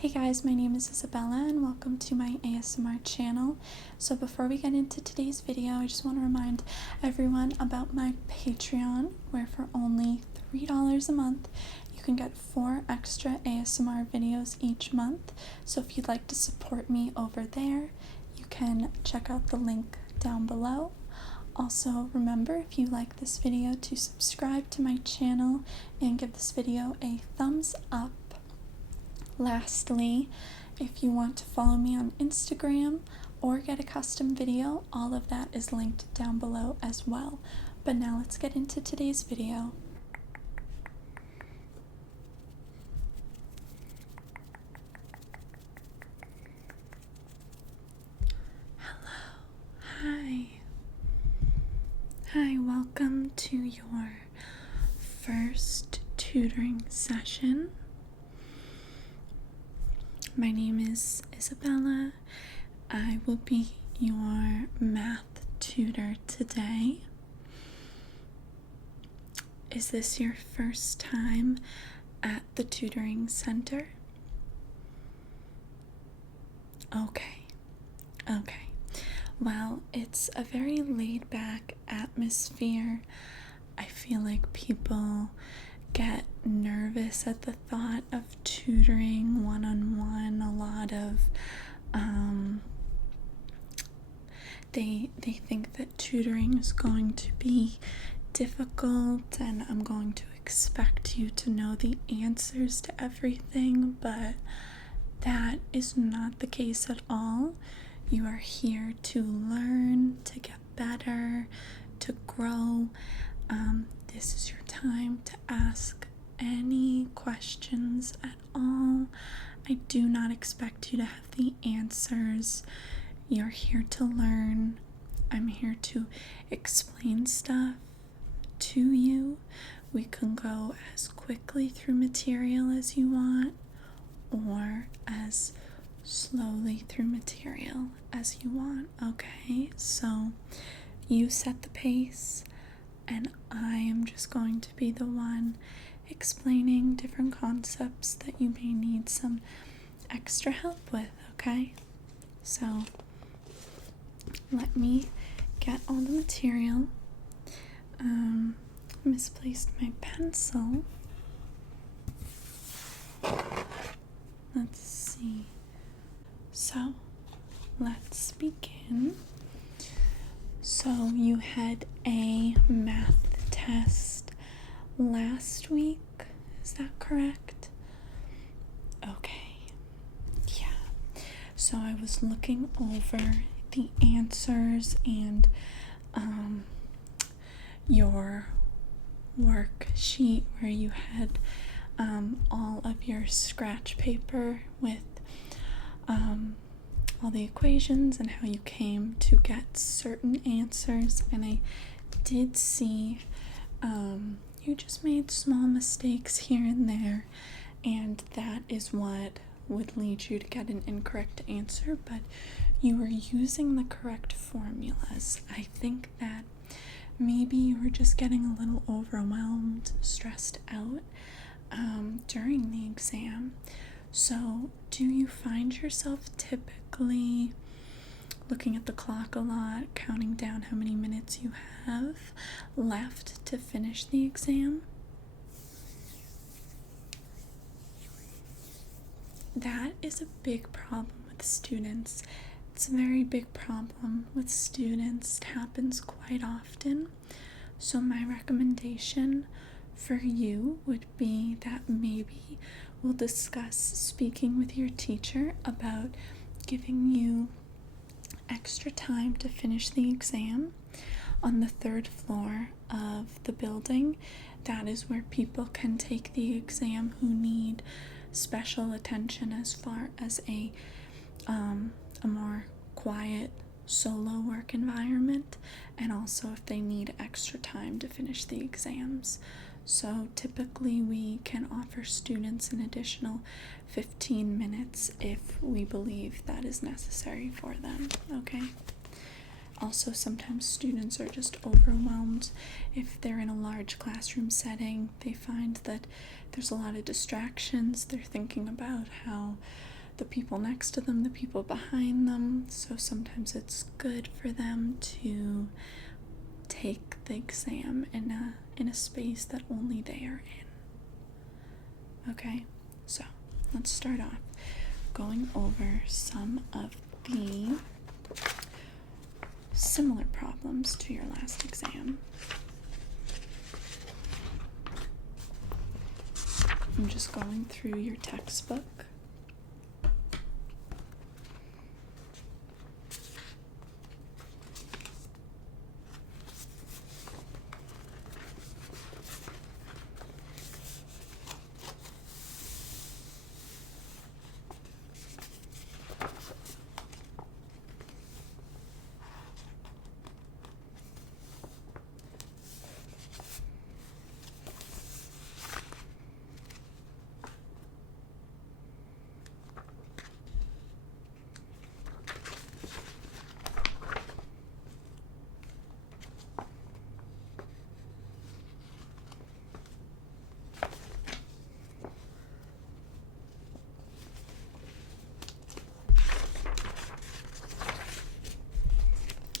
Hey guys, my name is Isabella and welcome to my ASMR channel. So before we get into today's video, I just want to remind everyone about my Patreon, where for only $3 a month, you can get 4 extra ASMR videos each month. So if you'd like to support me over there, you can check out the link down below. Also, remember, if you like this video, to subscribe to my channel and give this video a thumbs up. Lastly, if you want to follow me on Instagram or get a custom video, all of that is linked down below as well. But now let's get into today's video. Hello. Hi, welcome to your first tutoring session. My name is Isabella. I will be your math tutor today. Is this your first time at the tutoring center? Okay. Well, it's a very laid-back atmosphere. I feel like people get nervous at the thought of tutoring one-on-one. A lot of they think that tutoring is going to be difficult and I'm going to expect you to know the answers to everything, but that is not the case at all. You are here to learn, to get better, to grow. This is your time to ask any questions at all. I do not expect you to have the answers. You're here to learn. I'm here to explain stuff to you. We can go as quickly through material as you want, or as slowly through material as you want, okay? So you set the pace, and I am just going to be the one explaining different concepts that you may need some extra help with, okay? So let me get all the material. Misplaced my pencil. Let's see. So let's begin. So you had a math test last week, is that correct? Okay, yeah. So I was looking over the answers and your worksheet where you had all of your scratch paper with all the equations and how you came to get certain answers, and I did see you just made small mistakes here and there, and that is what would lead you to get an incorrect answer, but you were using the correct formulas. I think that maybe you were just getting a little overwhelmed, stressed out during the exam. So, do you find yourself typically looking at the clock a lot, counting down how many minutes you have left to finish the exam? That is a big problem with students. It's a very big problem with students. It happens quite often. So my recommendation for you would be that maybe we'll discuss speaking with your teacher about giving you extra time to finish the exam on the 3rd floor of the building. That is where people can take the exam who need special attention as far as a more quiet solo work environment, and also if they need extra time to finish the exams. So typically we can offer students an additional 15 minutes if we believe that is necessary for them, okay? Also, sometimes students are just overwhelmed. If they're in a large classroom setting, they find that there's a lot of distractions. They're thinking about how the people next to them, the people behind them. So sometimes it's good for them to take the exam in a space that only they are in. Okay, so let's start off going over some of the similar problems to your last exam. I'm just going through your textbook.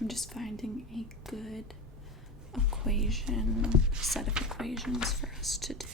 I'm just finding a good set of equations for us to do.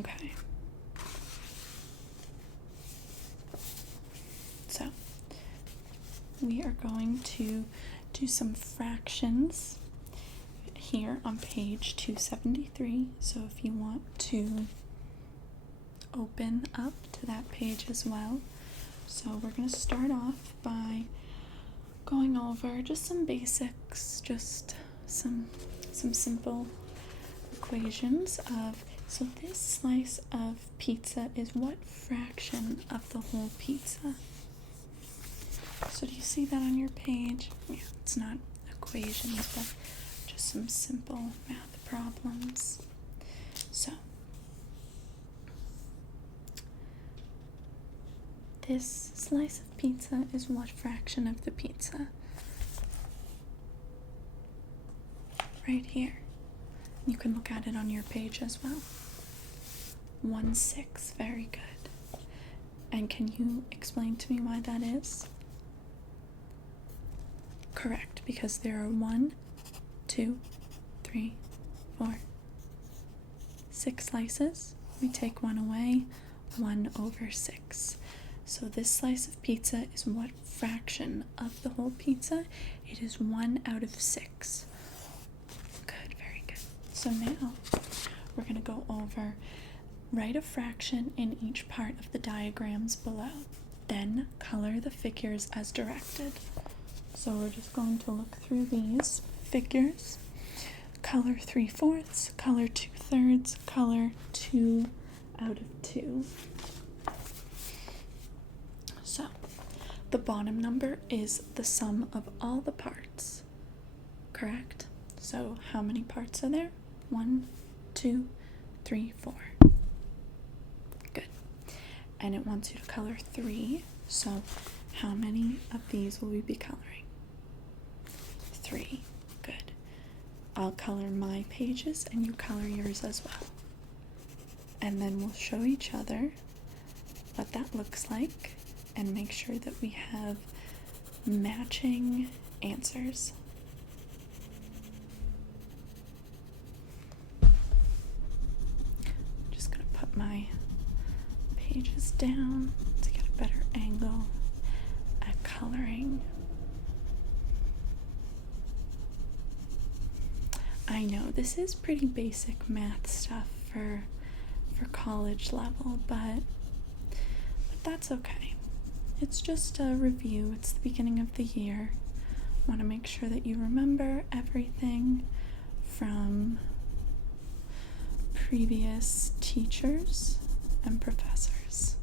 Okay. So, we are going to do some fractions here on page 273. So if you want to open up to that page as well. So we're going to start off by going over just some basics, just some simple equations of, so this slice of pizza is what fraction of the whole pizza? So do you see that on your page? Yeah, it's not equations, but just some simple math problems. So this slice of pizza is what fraction of the pizza? Right here. You can look at it on your page as well. 1/6, very good. And can you explain to me why that is? Correct, because there are 1, 2, 3, 4, 6 slices. We take one away, 1/6. So this slice of pizza is what fraction of the whole pizza? It is 1/6. Good, very good. So now we're going to go over, write a fraction in each part of the diagrams below. Then color the figures as directed. So we're just going to look through these figures. Color 3/4, color 2/3, color 2/2. So the bottom number is the sum of all the parts, correct? So how many parts are there? 1, 2, 3, 4. Good. And it wants you to color 3. So how many of these will we be coloring? 3. Good. I'll color my pages and you color yours as well. And then we'll show each other what that looks like and make sure that we have matching answers. Just gonna put my pages down to get a better angle at coloring. I know this is pretty basic math stuff for college level, but that's okay. It's just a review. It's the beginning of the year. I want to make sure that you remember everything from previous teachers and professors.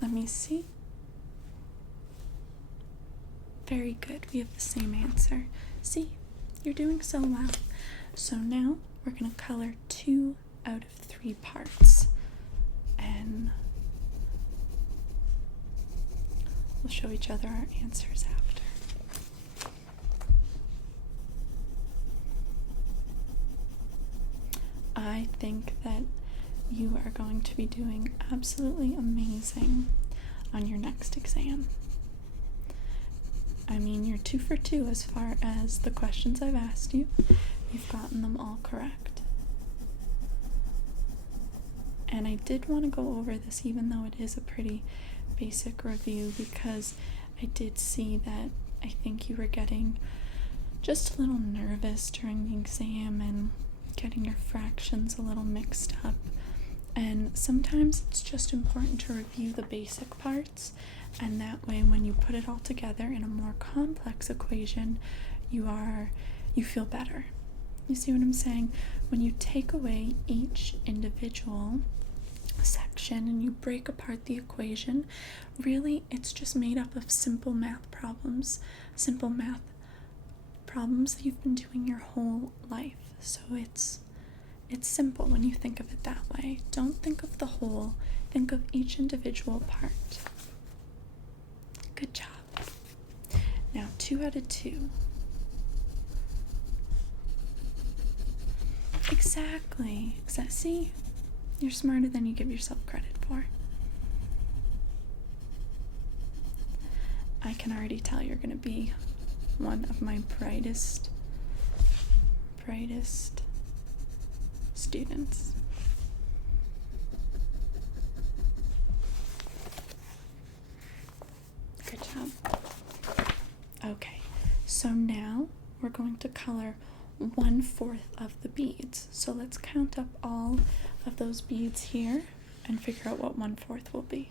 Let me see. Very good. We have the same answer. See, you're doing so well. So now we're going to color 2 out of 3 parts. And we'll show each other our answers after. I think that you are going to be doing absolutely amazing on your next exam. I mean, you're 2 for 2 as far as the questions I've asked you. You've gotten them all correct. And I did want to go over this, even though it is a pretty basic review, because I did see that I think you were getting just a little nervous during the exam and getting your fractions a little mixed up. And sometimes it's just important to review the basic parts, and that way when you put it all together in a more complex equation, you feel better. You see what I'm saying? When you take away each individual section and you break apart the equation, really it's just made up of simple math problems that you've been doing your whole life. So it's simple when you think of it that way. Don't think of the whole, think of each individual part. Good job. Now 2 out of 2. Exactly. See? You're smarter than you give yourself credit for. I can already tell you're going to be one of my brightest students. Good job. Okay, so now we're going to color 1/4 of the beads. So let's count up all of those beads here and figure out what 1/4 will be.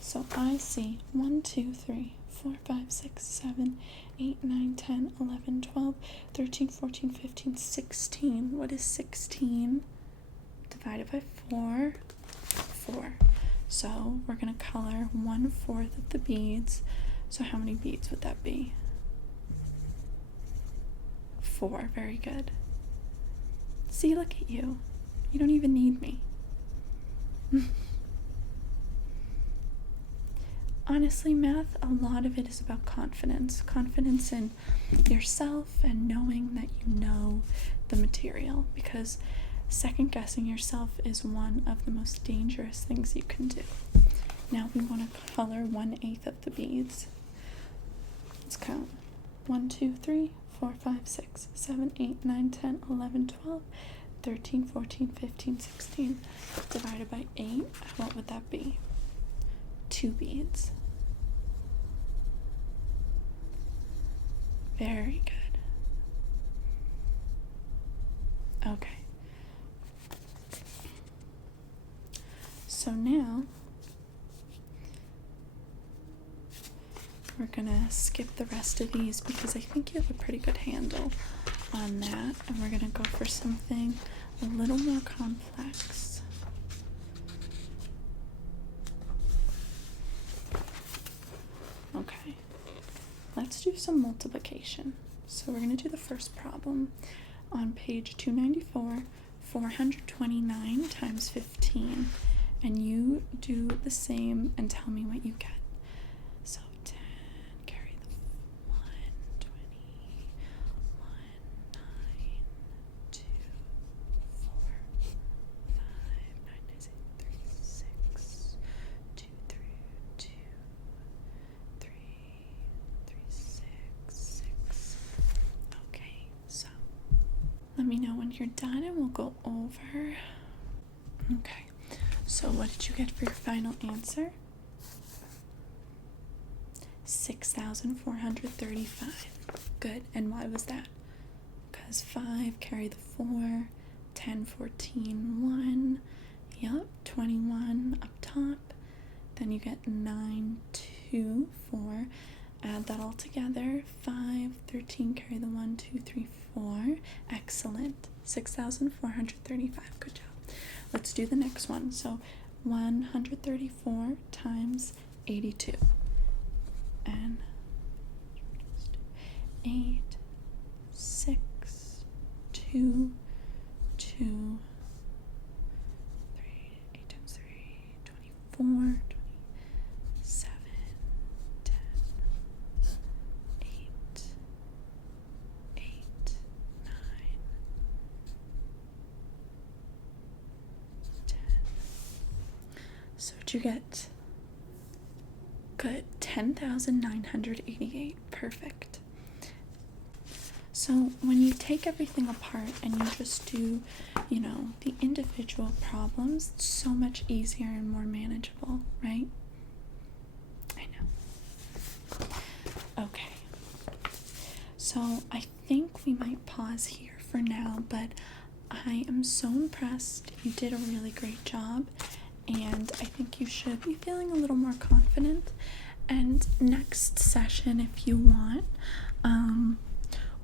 So I see 1, 2, 3, 4, 5, 6, 7, 8, 9, 10, 11, 12, 13, 14, 15, 16. What is 16 divided by 4? 4. So we're going to color 1/4 of the beads. So how many beads would that be? 4. Very good. See, look at you. You don't even need me. Honestly, math, a lot of it is about confidence. Confidence in yourself and knowing that you know the material, because second guessing yourself is one of the most dangerous things you can do. Now we want to color 1/8 of the beads. Let's count. 1, 2, 3, 4, 5, 6, 7, 8, 9, 10, 11, 12, 13, 14, 15, 16. Divided by 8, what would that be? 2 beads. Very good. Okay. So now we're gonna skip the rest of these because I think you have a pretty good handle on that, and we're gonna go for something a little more complex. Okay, let's do some multiplication. So we're gonna do the first problem on page 294, 429 times 15, and you do the same and tell me what you get. So 10, carry the 1, 20, 1, 9, 2, 4, 5, 9, 3, 6, 2, 3, 2, 3, 3, 6, 6. Okay, so let me know when you're done and we'll go over. Okay, so what did you get for your final answer? 6,435. Good. And why was that? Because 5, carry the 4, 10, 14, 1. Yep, 21 up top. Then you get 9, 2, 4. Add that all together. 5, 13, carry the 1, 2, 3, 4. Excellent. 6,435. Good job. Let's do the next one. So 134 times 82. And 8, 6, 2, 2, 3, 8 times 3, 24, 27, 10, 8, 8, 9, 10. So what'd you get? Good. 10,988. Perfect. So when you take everything apart and you just do, the individual problems, it's so much easier and more manageable, right? I know. Okay. So I think we might pause here for now, but I am so impressed. You did a really great job, and I think you should be feeling a little more confident. And next session, if you want,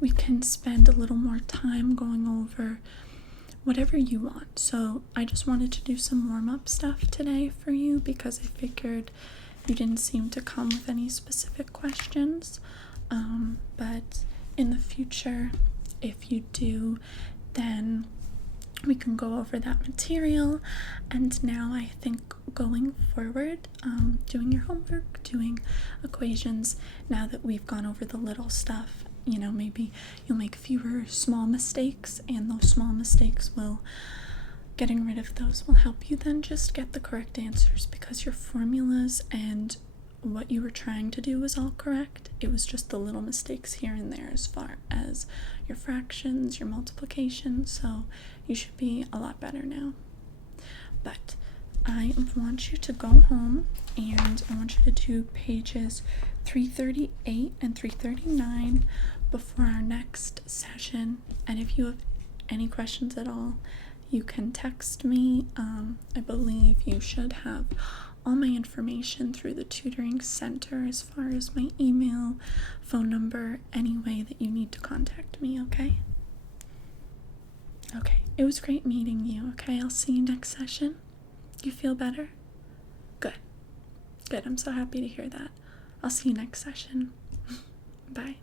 we can spend a little more time going over whatever you want. So I just wanted to do some warm-up stuff today for you because I figured you didn't seem to come with any specific questions. But in the future, if you do, then we can go over that material. And now I think going forward, doing your homework, doing equations, now that we've gone over the little stuff, maybe you'll make fewer small mistakes, and those small mistakes getting rid of those will help you then just get the correct answers, because your formulas and what you were trying to do was all correct. It was just the little mistakes here and there as far as your fractions, your multiplication, so you should be a lot better now. But I want you to go home and I want you to do pages 338 and 339 before our next session. And if you have any questions at all, you can text me. I believe you should have all my information through the tutoring center as far as my email, phone number, any way that you need to contact me, okay? Okay, it was great meeting you, okay? I'll see you next session. You feel better? Good. Good, I'm so happy to hear that. I'll see you next session. Bye.